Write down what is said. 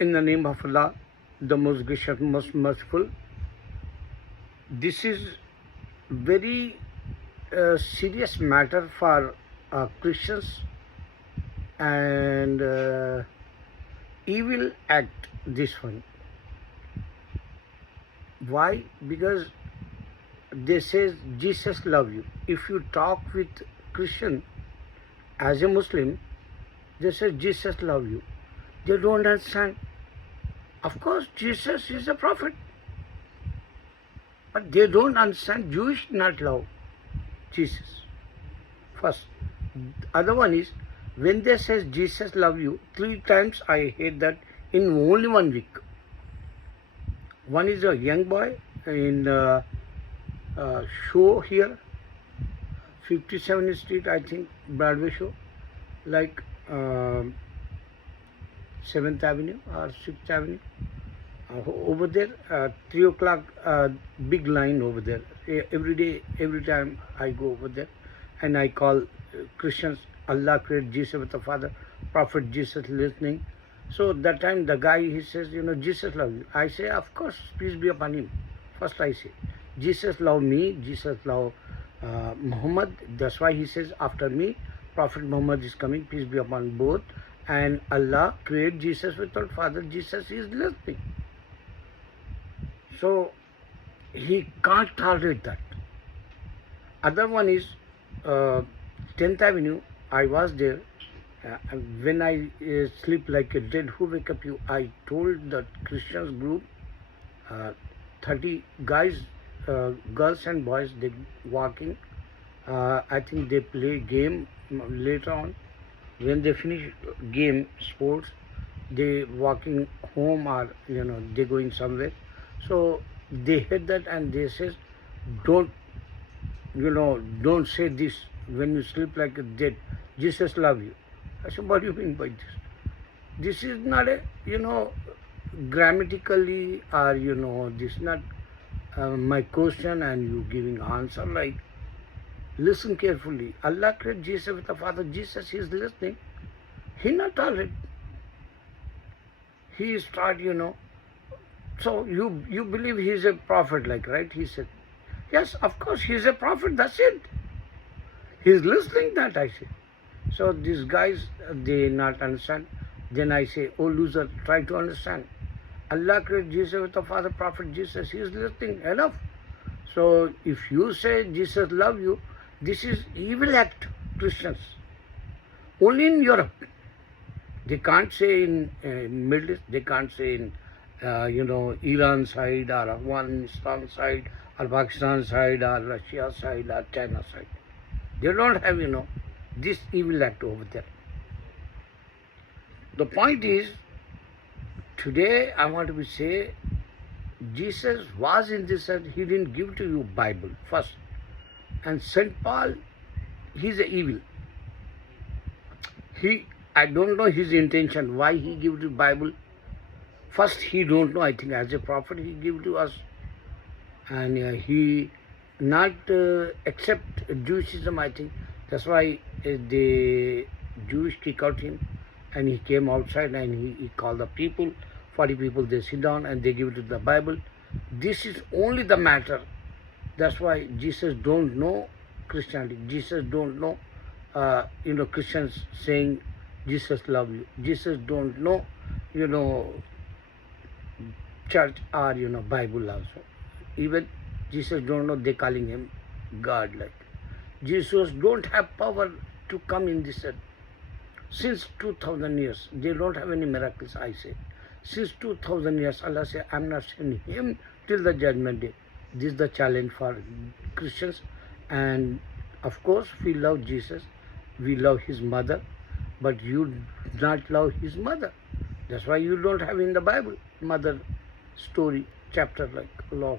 In the name of Allah, the most gracious, most merciful. This is very serious matter for Christians, and evil act, this one. Why? Because they say Jesus love you. If you talk with Christian as a Muslim, they say Jesus love you. They don't understand. Of course, Jesus is a prophet, but they don't understand. Jewish not love Jesus. First, other one is when they say Jesus love you, 3 times I heard that in only 1 week. One is a young boy in show here, 57th Street, I think, Broadway show, like 7th Avenue or 6th Avenue. Over there, 3 o'clock, big line over there. Every day, every time I go over there, and I call Christians, Allah created Jesus with the Father, Prophet Jesus listening. So that time the guy, he says, Jesus love you. I say, of course, peace be upon him. First I say, Jesus love me, Jesus love Muhammad. That's why he says, after me, Prophet Muhammad is coming, peace be upon both. And Allah created Jesus without Father. Jesus is listening. So he can't tolerate that. Other one is 10th Avenue. I was there. When I sleep like a dead, who wake up you? I told the Christians group, 30 guys, girls and boys, they walking. I think they play game later on. When they finish game, sports, they walking home or, they going somewhere. So they heard that and they says, don't say this when you sleep like a dead. Jesus love you. I said, what do you mean by this? This is not a, grammatically or, this is not my question and you giving answer like, listen carefully. Allah created Jesus with the Father. Jesus is listening. He not tolerate. He start, So you believe he is a prophet, like, right? He said, yes, of course, he is a prophet. That's it. He is listening that, I say. So these guys, they not understand. Then I say, oh loser, try to understand. Allah created Jesus with the Father, Prophet Jesus. He is listening. Enough. So if you say Jesus love you, this is evil act, Christians. Only in Europe. They can't say in Middle East, they can't say in, Iran side or Afghanistan side or Pakistan side or Russia side or China side. They don't have, this evil act over there. The point is, today I want to say, Jesus was in this earth. He didn't give to you Bible first. And St. Paul, he's a evil. I don't know his intention, why he give the Bible. First, he don't know, I think, as a prophet, he give to us. And he not accept Jewishism, I think. That's why the Jews kick out him. And he came outside and he called the people, 40 people, they sit down and they give it to the Bible. This is only the matter. That's why Jesus don't know Christianity. Jesus don't know, Christians saying Jesus love you. Jesus don't know, church or, Bible also. Even Jesus don't know, they calling him God like. Jesus don't have power to come in this earth. Since 2000 years, they don't have any miracles, I say. Since 2000 years, Allah said, I'm not sending him till the judgment day. This is the challenge for Christians. And of course, we love Jesus. We love his mother. But you do not love his mother. That's why you don't have in the Bible mother story, chapter like Allah.